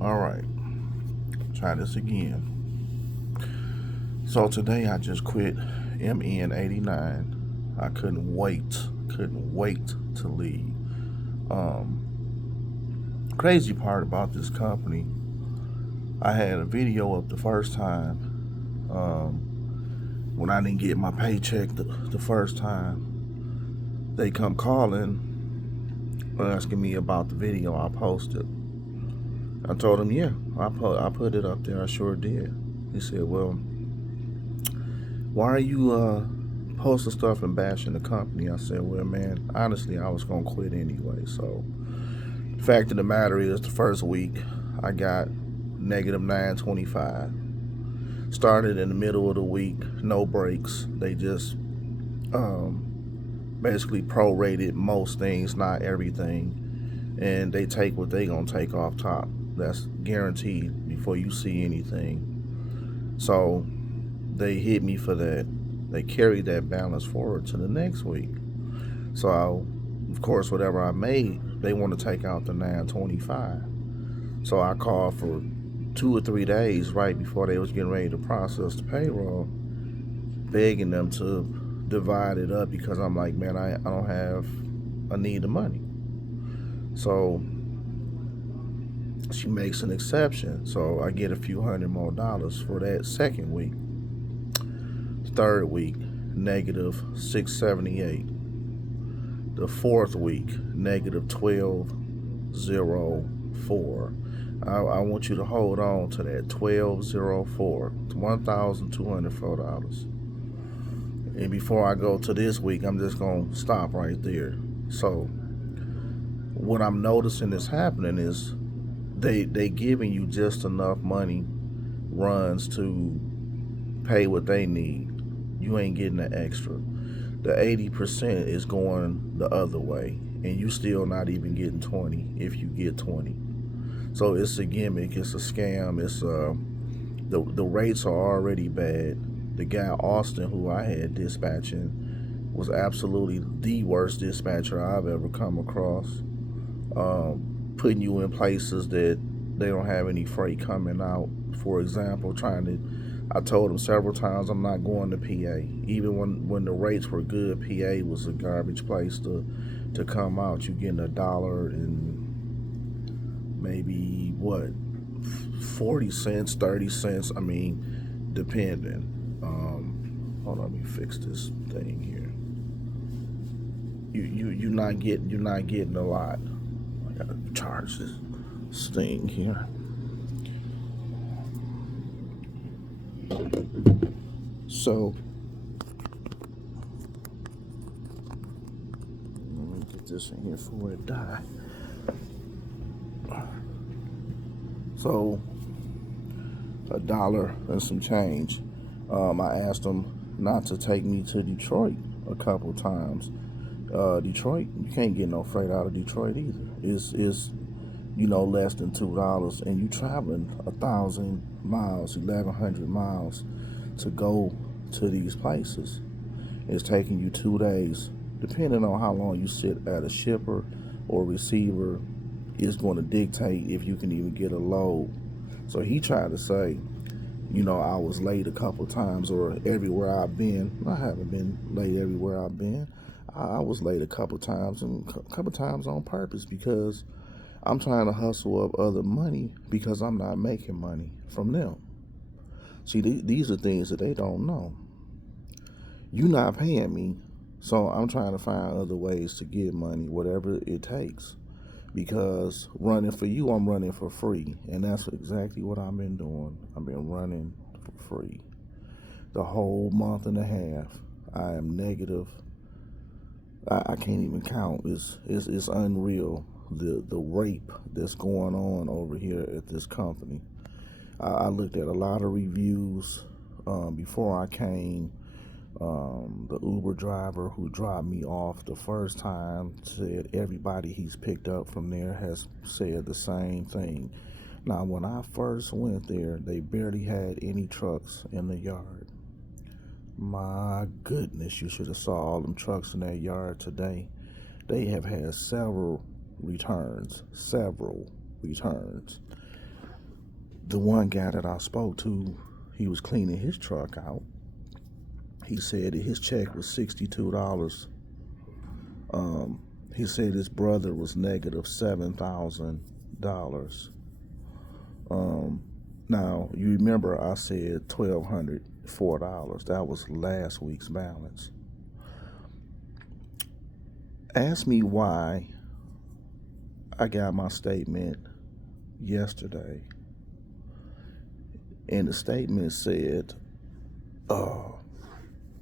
All right, try this again. So today I just quit MN89. I couldn't wait to leave. Crazy part about this company, I had a video up the first time when I didn't get my paycheck the first time. They come calling asking me about the video I posted. I told him, yeah, I put it up there. I sure did. He said, well, why are you posting stuff and bashing the company? I said, well, man, honestly, I was going to quit anyway. So the fact of the matter is, the first week I got negative 925. Started in the middle of the week, no breaks. They just basically prorated most things, not everything, and they take what they gonna take off top. That's guaranteed before you see anything. So they hit me for that. They carried that balance forward to the next week. So of course, whatever I made, they want to take out the 925. So I called for 2 or 3 days right before they was getting ready to process the payroll, begging them to divide it up because I'm like, man, I need the money. So she makes an exception. So I get a few $100 more for that second week. Third week, negative 678. The fourth week, negative 1204. I want you to hold on to that 1204. It's $1,204. And before I go to this week, I'm just gonna stop right there. So what I'm noticing is happening is they giving you just enough money runs to pay what they need. You ain't getting the extra. The 80% is going the other way, and you still not even getting 20 if you get 20. So it's a gimmick, it's a scam, it's the rates are already bad. The guy Austin who I had dispatching was absolutely the worst dispatcher I've ever come across. Putting you in places that they don't have any freight coming out. For example, I told him several times I'm not going to PA. Even when the rates were good, PA was a garbage place to come out. You getting $1 and maybe what, 40 cents, 30 cents. I mean, depending. Hold on, let me fix this thing here. You're not getting a lot. I gotta charge this thing here. So let me get this in here before it die. So $1 and some change. I asked them not to take me to Detroit a couple times. Detroit, you can't get no freight out of Detroit either. It's less than $2, and you traveling 1,000 miles, 1,100 miles to go to these places. It's taking you 2 days, depending on how long you sit at a shipper or receiver. Is going to dictate if you can even get a load. So he tried to say, I was late a couple times, or everywhere I've been. I haven't been late everywhere I've been. I was late a couple times, and a couple times on purpose, because I'm trying to hustle up other money because I'm not making money from them. See, these are things that they don't know. You're not paying me, so I'm trying to find other ways to get money, whatever it takes. Because running for you, I'm running for free. And that's exactly what I've been doing. I've been running for free. The whole month and a half, I am negative. I can't even count. It's unreal, the rape that's going on over here at this company. I looked at a lot of reviews before I came. The Uber driver who dropped me off the first time said everybody he's picked up from there has said the same thing. Now, when I first went there, they barely had any trucks in the yard. My goodness, you should have saw all them trucks in that yard today. They have had several returns. The one guy that I spoke to, he was cleaning his truck out. He said that his check was $62. He said his brother was negative $7,000. Now, you remember I said $1,204. That was last week's balance. Ask me why I got my statement yesterday. And the statement said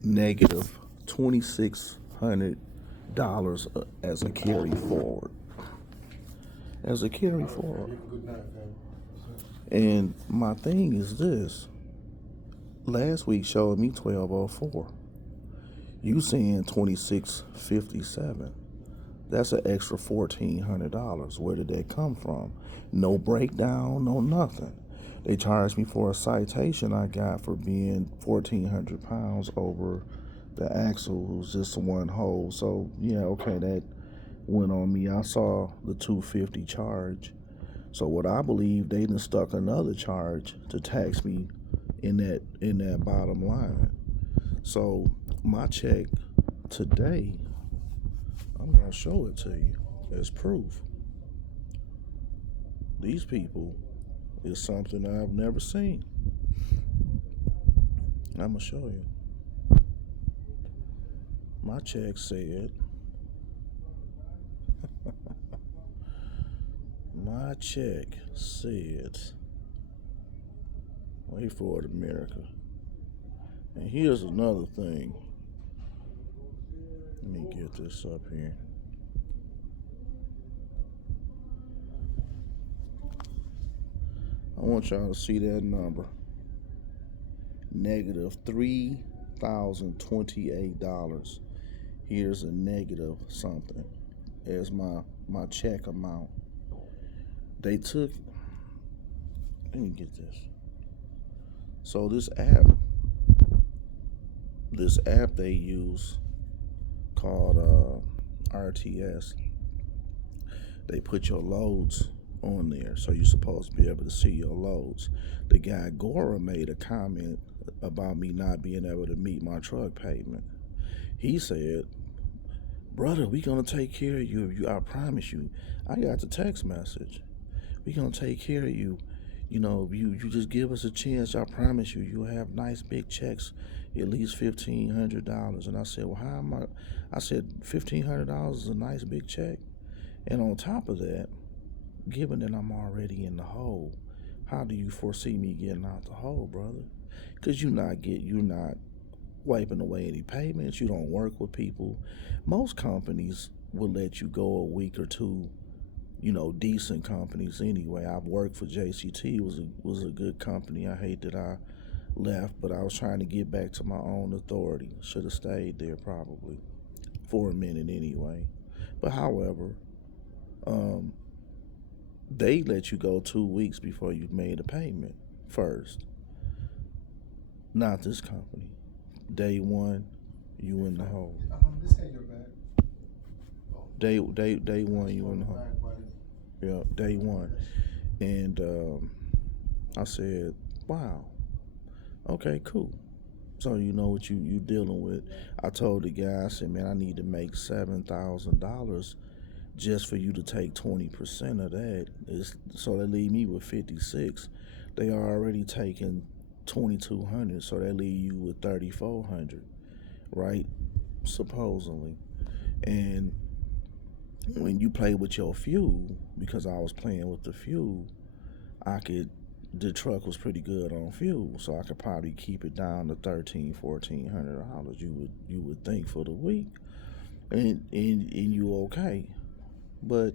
negative $2,600 as a carry forward. As a carry forward. And my thing is this. Last week showed me 1204. You saying 2657. That's an extra $1,400. Where did that come from? No breakdown, no nothing. They charged me for a citation I got for being 1,400 pounds over the axle, who's just one hole. So yeah, okay, that went on me. I saw the 250 charge. So what I believe, they done stuck another charge to tax me in that bottom line. So my check today, I'm gonna show it to you as proof. These people is something I've never seen. I'm gonna show you. My check said, my check said, wait for it, America. And here's another thing. Let me get this up here. I want y'all to see that number. Negative $3,028. Here's a negative something as my check amount. They took, let me get this. So this app they use called RTS, they put your loads on there, so you're supposed to be able to see your loads. The guy Gora made a comment about me not being able to meet my truck payment. He said, brother, we gonna take care of you. I promise you. I got the text message. We gonna take care of you. You know, you just give us a chance. I promise you, you'll have nice big checks, at least $1,500. And I said, well, how am I said $1,500 is a nice big check. And on top of that, given that I'm already in the hole, how do you foresee me getting out the hole, brother? Because you're not wiping away any payments. You don't work with people. Most companies will let you go a week or two. You know, decent companies anyway. I've worked for JCT. was a good company. I hate that I left, but I was trying to get back to my own authority. Should have stayed there probably for a minute anyway. But however, they let you go 2 weeks before you made a payment first. Not this company. Day one, you in the hole. This ain't your bag. Day one, you in the hole. Yeah, day one. And I said, wow, okay, cool. So you know what you dealing with. I told the guy, I said, man, I need to make $7,000 just for you to take 20% of that. So they leave me with 56. They are already taking 2,200, so they leave you with 3,400, right? Supposedly. And when you play with your fuel, because I was playing with the fuel, the truck was pretty good on fuel, so I could probably keep it down to $1,400 you would think for the week, and you okay. But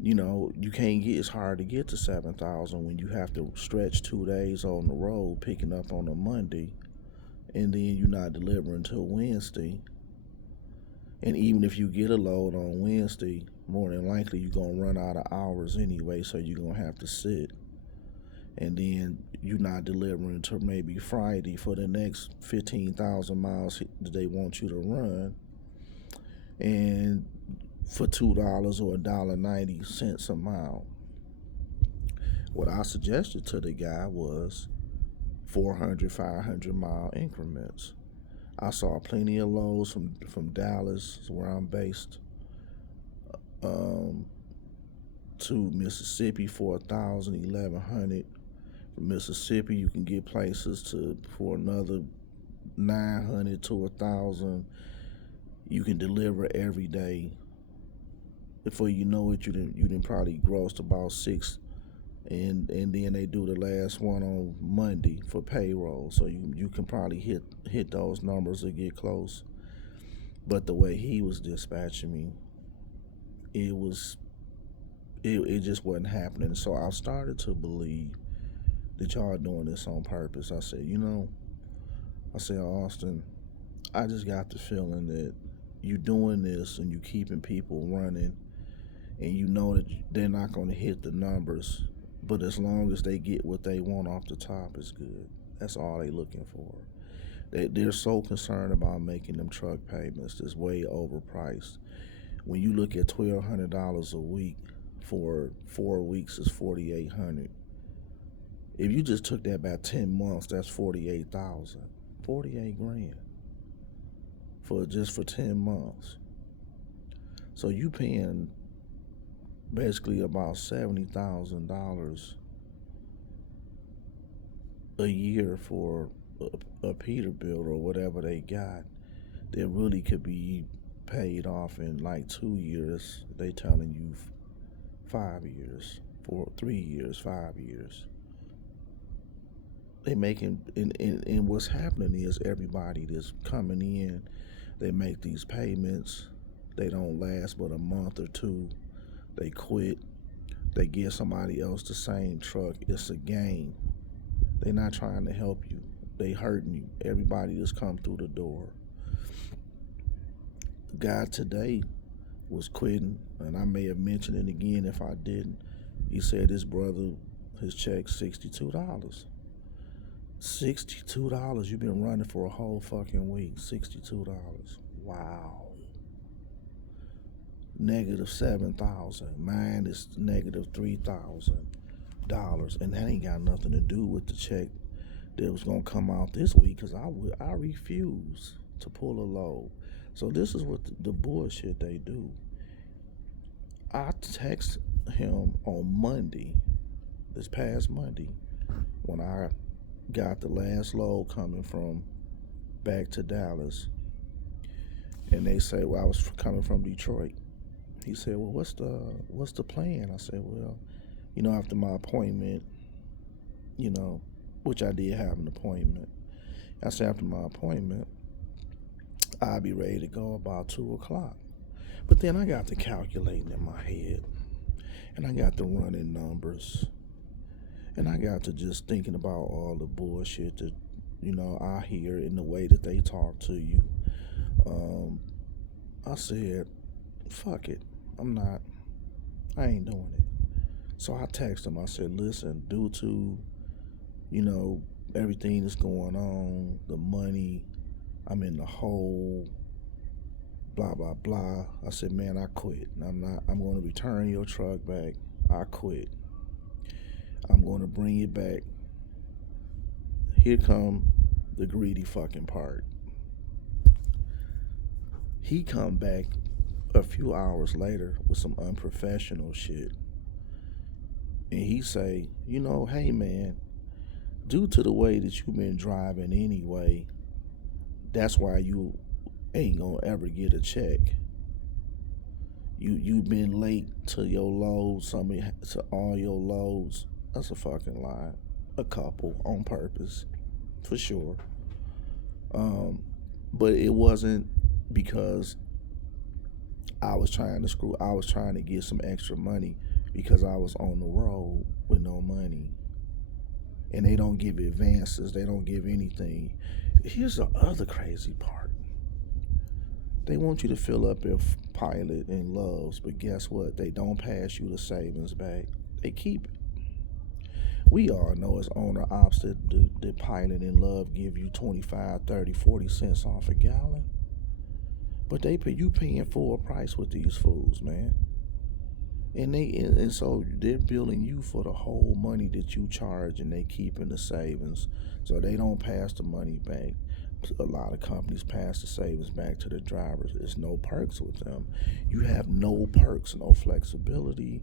you know, you can't get, it's hard to get to 7,000 when you have to stretch 2 days on the road, picking up on a Monday, and then you're not delivering until Wednesday. And even if you get a load on Wednesday, more than likely you're going to run out of hours anyway, so you're going to have to sit. And then you're not delivering until maybe Friday for the next 15,000 miles that they want you to run. And for $2 or $1.90 a mile. What I suggested to the guy was 400, 500 mile increments. I saw plenty of lows from Dallas, where I'm based, um, to Mississippi for 1,000, 1,100. From Mississippi, you can get places for another 900 to 1,000. You can deliver every day. Before you know it, you didn't probably grossed about six, and then they do the last one on Monday for payroll. So you can probably hit those numbers or get close. But the way he was dispatching me, it just wasn't happening. So I started to believe that y'all are doing this on purpose. I said, Austin, I just got the feeling that you doing this and you keeping people running, and you know that they're not going to hit the numbers, but as long as they get what they want off the top, it's good. That's all they looking for. They're so concerned about making them truck payments that's way overpriced. When you look at $1,200 a week for 4 weeks is $4,800. If you just took that by 10 months, that's 48,000, 48 grand for 10 months. So you paying basically about $70,000 a year for a Peterbilt or whatever they got that really could be paid off in like 2 years. They telling you 5 years, 3 years, 5 years. They making, and what's happening is everybody that's coming in, they make these payments. They don't last but a month or two. They quit. They give somebody else the same truck. It's a game. They're not trying to help you. They hurting you. Everybody that's come through the door. The guy today was quitting, and I may have mentioned it again if I didn't. He said his brother, his check's $62. $62. You've been running for a whole fucking week. $62. Wow. Negative 7,000. Mine is negative $3,000, and that ain't got nothing to do with the check that was gonna come out this week, because I refuse to pull a load. So this is what the bullshit they do. I text him on Monday, this past Monday, when I got the last load coming from back to Dallas, and they say, well, I was coming from Detroit. He said, well, what's the plan? I said, well, after my appointment, which I did have an appointment. I said, after my appointment, I'll be ready to go about 2 o'clock. But then I got to calculating in my head, and I got to running numbers, and I got to just thinking about all the bullshit that, I hear in the way that they talk to you. I said, fuck it. I ain't doing it. So I texted him. I said, listen, due to, everything that's going on, the money, I'm in the hole, blah, blah, blah. I said, man, I quit. I'm going to return your truck back. I quit. I'm going to bring it back. Here come the greedy fucking part. He come back a few hours later with some unprofessional shit. And he say, hey man, due to the way that you've been driving anyway, that's why you ain't gonna ever get a check. You've been late to your loads, to all your loads. That's a fucking lie. A couple on purpose, for sure. But it wasn't because I was trying to get some extra money, because I was on the road with no money. And they don't give advances. They don't give anything. Here's the other crazy part. They want you to fill up your Pilot and Loves, but guess what? They don't pass you the savings back. They keep it. We all know as owner ops that the Pilot and Love give you 25, 30, 40 cents off a gallon. But you paying full price with these fools, man. And so they're billing you for the whole money that you charge, and they keeping the savings, so they don't pass the money back. A lot of companies pass the savings back to the drivers. There's no perks with them. You have no perks, no flexibility.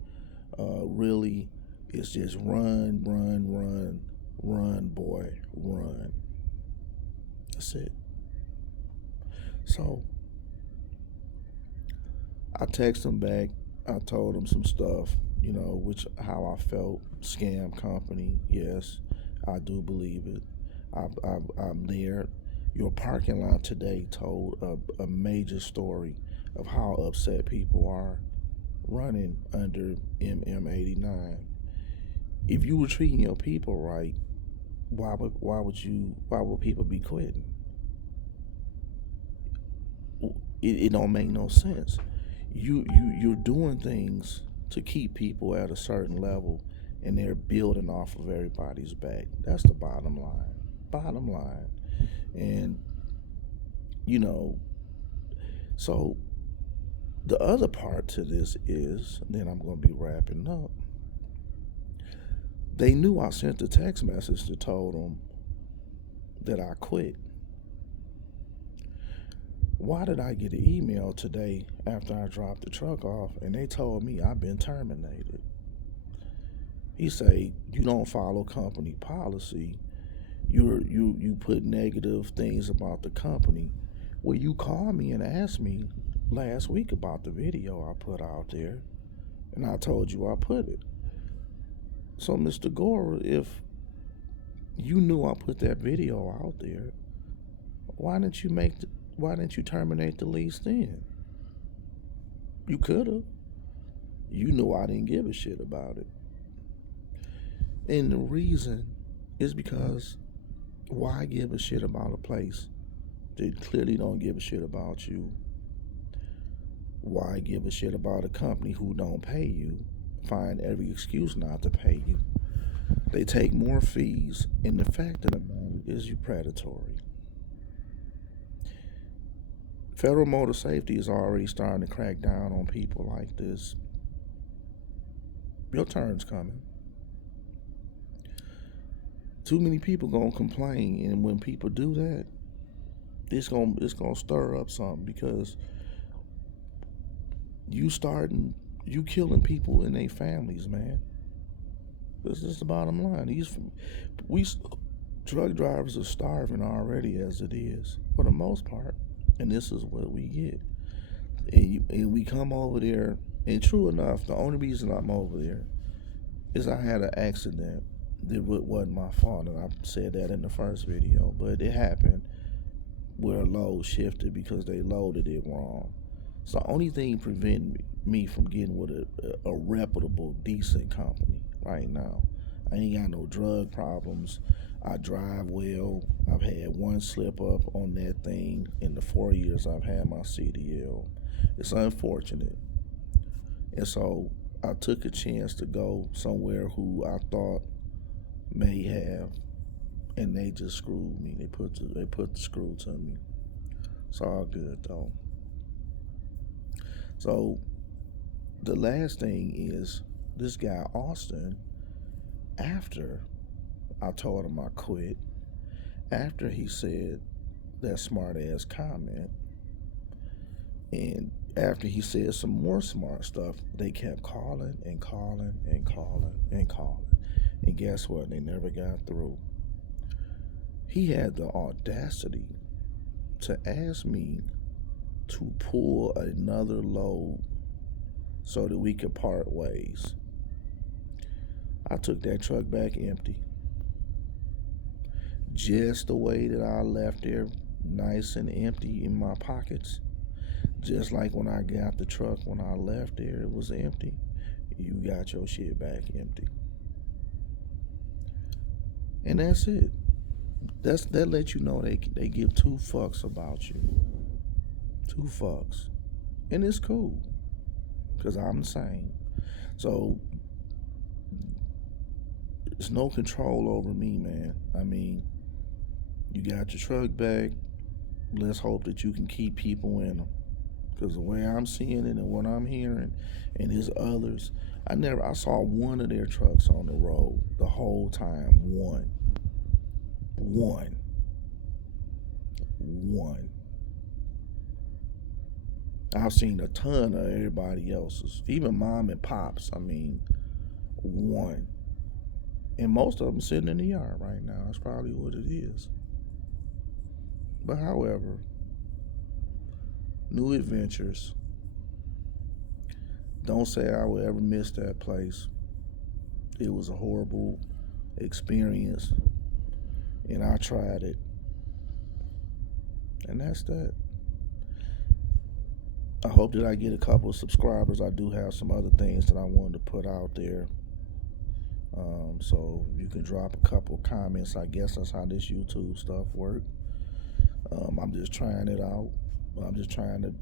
Really, it's just run, run, run, run, boy, run. That's it. So I text them back. I told them some stuff, which how I felt. Scam company, yes, I do believe it. I'm there. Your parking lot today told a major story of how upset people are running under MN89. If you were treating your people right, why would people be quitting? It don't make no sense. You're doing things to keep people at a certain level, and they're building off of everybody's back. That's the bottom line. Bottom line. And you know, so the other part to this is, then I'm going to be wrapping up. They knew I sent the text message that told them that I quit. Why did I get an email today after I dropped the truck off and they told me I've been terminated? He say, you don't follow company policy. You put negative things about the company. Well, you called me and asked me last week about the video I put out there, and I told you I put it. So, Mr. Gore, if you knew I put that video out there, why didn't you terminate the lease then? You could have. You knew I didn't give a shit about it. And the reason is because why give a shit about a place that clearly don't give a shit about you? Why give a shit about a company who don't pay you? Find every excuse not to pay you. They take more fees, and the fact of the matter is you predatory. Federal Motor Safety is already starting to crack down on people like this. Your turn's coming. Too many people gonna complain, and when people do that, it's gonna stir up something, because you killing people and their families, man. This is the bottom line. We truck drivers are starving already as it is, for the most part, and this is what we get. And we come over there, and true enough, the only reason I'm over there is I had an accident that wasn't my fault, and I said that in the first video, but it happened where a load shifted because they loaded it wrong. So the only thing preventing me from getting with a reputable, decent company right now. I ain't got no drug problems. I drive well. I've had one slip up on that thing in the 4 years I've had my CDL. It's unfortunate. And so I took a chance to go somewhere who I thought may have, and they just screwed me. They put the screw to me. It's all good though. So the last thing is, this guy Austin, after I told him I quit, after he said that smart ass comment, and after he said some more smart stuff, they kept calling and calling and calling and calling. And guess what? They never got through. He had the audacity to ask me to pull another load so that we could part ways. I took that truck back empty. Just the way that I left there, nice and empty in my pockets. Just like when I got the truck, when I left there, it was empty. You got your shit back empty. And that's it. That lets you know they give two fucks about you. Two fucks. And it's cool, because I'm the same. So there's no control over me, man. I mean, you got your truck back. Let's hope that you can keep people in them. Because the way I'm seeing it and what I'm hearing, and there's others, I saw one of their trucks on the road the whole time. One. I've seen a ton of everybody else's, even mom and pops. I mean, one. And most of them sitting in the yard right now. That's probably what it is. But however, new adventures. Don't say I will ever miss that place. It was a horrible experience, and I tried it. And that's that. I hope that I get a couple of subscribers. I do have some other things that I wanted to put out there. So you can drop a couple comments. I guess that's how this YouTube stuff works. I'm just trying it out. I'm just trying to,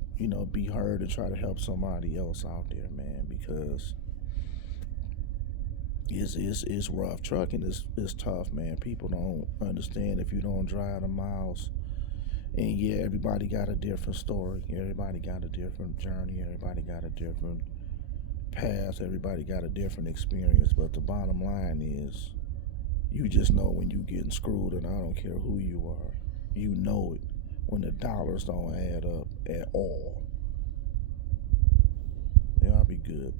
be heard and try to help somebody else out there, man, because it's rough. Trucking is tough, man. People don't understand if you don't drive the miles. And yeah, everybody got a different story. Everybody got a different journey. Everybody got a different path. Everybody got a different experience. But the bottom line is, you just know when you getting screwed, and I don't care who you are. You know it when the dollars don't add up at all. Yeah, I'll be good.